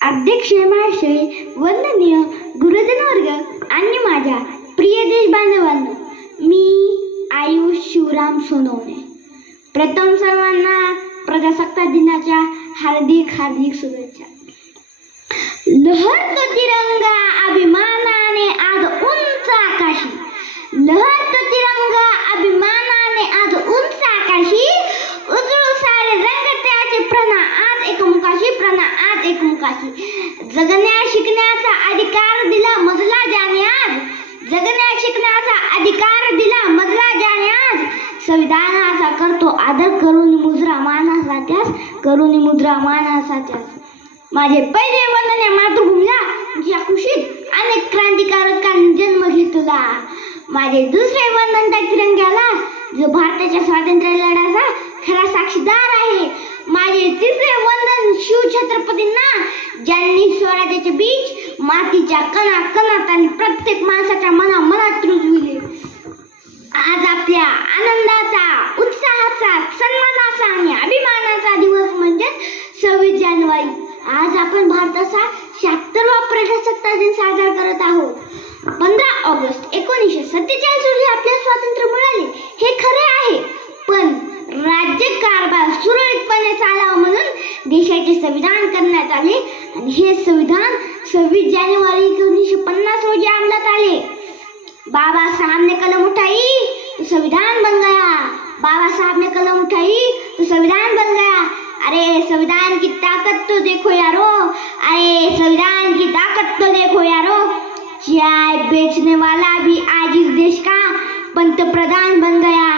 अध्यक्ष महाशय, वंदनीय गुरुजन वर्ग आणि माझ्या प्रिय देशबांधवांनो, मी आयुष शिवराम सोनवणे. प्रथम सर्वांना प्रजासत्ताक दिनाच्या हार्दिक शुभेच्छा. लहरतो तिरंगा अभिमानाने आज उंच आकाशी, लहरतो तिरंगा अभिमानाने आज उंच आकाशी, उजळू सारे रंग त्याचे प्रणा आज एकमुखाशी, प्रणा आज एकमुखाशी. जगण्या शिकण्याचा अधिकार दिला मजला ज्याने आज, जगण्या शिकण्याचा अधिकार दिला मजला ज्याने आज, संविधानाचा करतो आदर करून मुद्रा मानाचा त्यास, करून मुद्रा मानाचा त्यास. माझे पहिले वंदन या मातृभूमीला ज्या कुशीत अनेक क्रांतिकारकांनी जन्म घेतला. माझे दुसरे वंदन त्या तिरंग्याला जो भारताच्या स्वातंत्र्य लढ्याचा खरा साक्षीदार आहे. माझे तिसरे वंदन शिवछत्रपतींना ज्यांनी स्वराज्याचे बीज मातीच्या कणाकणात आणि प्रत्येक माणसाच्या मनामनात रुजविले. आज आपल्या आनंदाचा, उत्साहाचा, सन्मानाचा आणि अभिमानाचा दिवस म्हणजेच 26 जानेवारी. आज आपण भारताचा 76वा प्रजासत्ताक दिन साजरा करत आहोत. 15 ऑगस्ट 1947 रोजी आपल्याला स्वातंत्र्य मिळाले हे खरे आहे, पण राज्य कारभार सुरळीतपणे चालावा म्हणून देशाचे संविधान करण्यात आले आणि हे संविधान 26 जानेवारी 1950 रोजी अंमलात आले. बाबा साहब ने कलम उठाई तो संविधान बन गया, बाबा साहब ने कलम उठाई तो संविधान बन गया. अरे संविधान की ताकत तो देखो यारो, अरे संविधान की ताकत तो देखो यारो. चाय बेचने वाला भी आज इस देश का पंतप्रधान बन गया,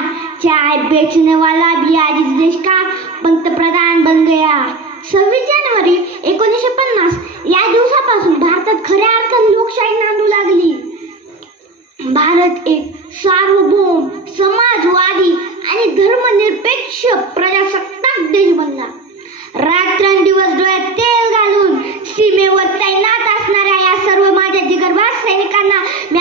चाय बेचने वाला भी आज इस देश का पंतप्रधान बन गया. 26 जानेवारी 1950 या दिवसापासून भारतात खऱ्या अर्थाने लोकशाही नांदू लागली. भारत एक सार्वभौम, समाजवादी आणि धर्मनिरपेक्ष प्रजासत्ताक देश बनला. रात्रंदिवस डोळ्यात तेल घालून सीमेवर तैनात असणाऱ्या या सर्व माझ्या जिगरबाज सैनिकांना मी